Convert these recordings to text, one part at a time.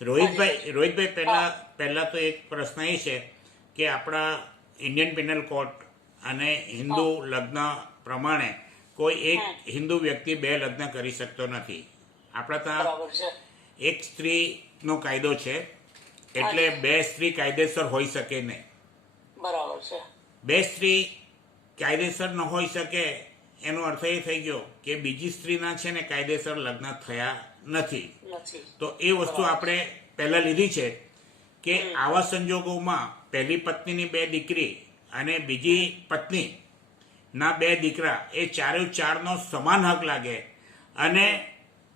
રોહિતભાઈ પહેલા તો એક પ્રશ્ન એ છે કે આપણા ઇન્ડિયન પેનલ કોડ અને હિન્દુ લગ્ન પ્રમાણે કોઈ એક હિન્દુ વ્યક્તિ બે લગ્ન કરી શકતો નથી. આપણા ત્યાં એક સ્ત્રીનો કાયદો છે, એટલે બે સ્ત્રી કાયદેસર હોઈ શકે નહીં. બરાબર છે. બે સ્ત્રી કાયદેસર ન હોઈ શકે એનો અર્થ એ થઈ ગયો કે બીજી સ્ત્રીના છે ને કાયદેસર લગ્ન થયા નથી. તો એ વસ્તુ આપણે પહેલા લીધી છે કે આવા સંજોગોમાં પહેલી પત્નીની બે દીકરી અને બીજી પત્નીના બે દીકરા એ ચારેનો સમાન હક લાગે, અને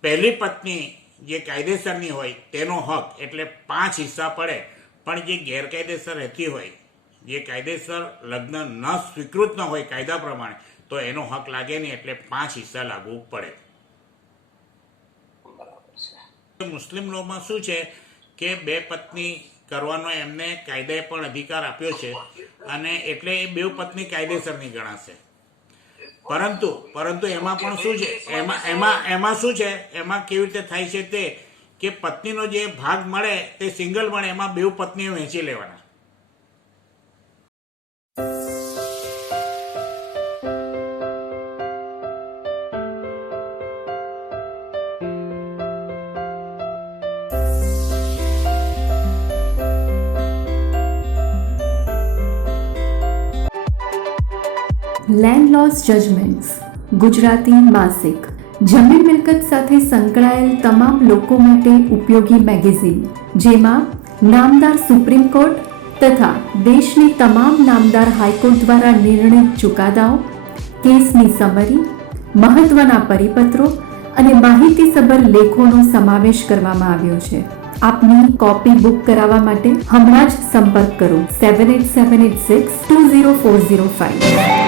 પહેલી પત્ની જે કાયદેસરની હોય તેનો હક એટલે 5 હિસ્સા પડે, પણ જે ગેરકાયદેસર રહેતી હોય, જે કાયદેસર લગ્ન ન સ્વીકૃત ન હોય કાયદા પ્રમાણે, તો એનો હક લાગે નહીં, એટલે 5 હિસ્સા લાગવું પડે. મુસ્લિમ લોમાં શું છે કે બે પત્ની કરવાનો એમને કાયદાએ પણ અધિકાર આપ્યો છે, અને એટલે એ બે પત્ની કાયદેસરની ગણાશે. પરંતુ એમાં પણ શું છે, એમાં શું છે, એમાં કેવી રીતે થાય છે તે કે પત્નીનો જે ભાગ મળે તે સિંગલ મળે, એમાં બે પત્નીઓ વહેંચી લેવાના. લેન્ડ લોસ જજમેન્ટ્સ ગુજરાતી માસિક જમીન મિલકત સાથે સંકળાયેલ તમામ લોકો માટે ઉપયોગી મેગેઝિન, જેમાં નામદાર સુપ્રીમ કોર્ટ તથા દેશની તમામ નામદાર હાઈકોર્ટ દ્વારા નિર્ણિત ચુકાદાઓ, કેસની સમરી, મહત્વના પરિપત્રો અને માહિતીસભર લેખોનો સમાવેશ કરવામાં આવ્યો છે. આપની કોપી બુક કરાવવા માટે હમણાં જ સંપર્ક કરો 7878620405.